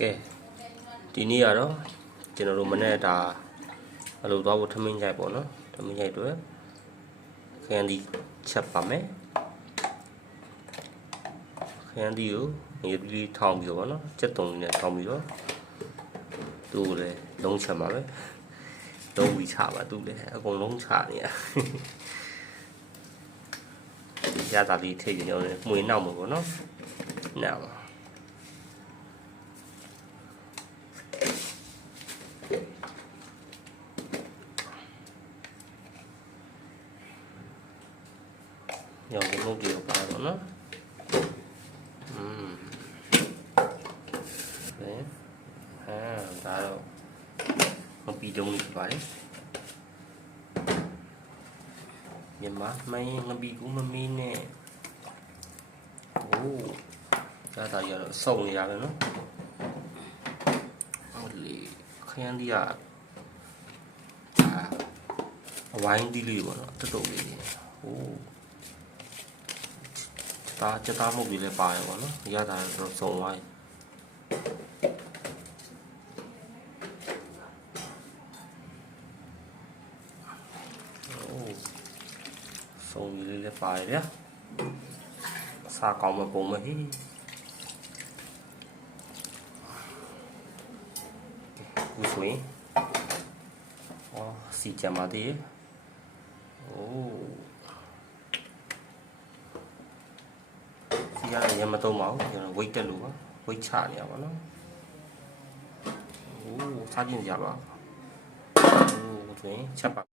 ကဲဒီနေ့ကတော့ကျွန်တော်တို့မနေ့ဒါအလုပ်သွားဖို့ထမင်းကြိုက်ပေါ့နော်ထမင်းကြိုက်တွေခရမ်းဒီချက်ပါမယ်ခရမ်းဒီကိုနေပြီးလေးထောင်းပြီးတော့ပေါ့နော်ချက်တုံလေးနဲ့ထောင်းပြီးတော့သူ့ကိုလည်းလုံးချက်ပါပဲလုံးပြီးချပါသူ့လည်းအကုန်လုံးချနေရရတာဒီထိတ်ကြတယ်မှွေနောက်မှာပေါ့နော်နောက် ပါ ရောင်မုတ်တွေပါတော့နော်อืมဟဲ့ဟာဒါတော့မပီတုံးလေးဖြစ်ပါတယ်မြန်မာမင်းငပီကူမမင်းနဲ့โอ้ဒါတာရတော့စုံနေရပဲနော်ဟုတ်လေခရမ်းဒီကအအဝိုင်းဒီလေးပေါ့နော်တော်တော်လေးโอ้ ဒါစက်သားမှုတ်ပြီးလဲပါတယ်ပေါ့နော်ရတာတော့စုံသွားပြီအိုးစုံပြီးလေးလဲပါတယ်ဗျာအစားကောင်းမပုံမဟိခုဆိုရင်အော်စီကြမှာတည်းအိုးဒီ ကလည်းရမသုံးပါဘူးကျွန်တော် weight တက်လို့ပါ weight ချနေရပါတော့โอ้စားကြည့်ကြပါโอ้တွင်ချက်ပါ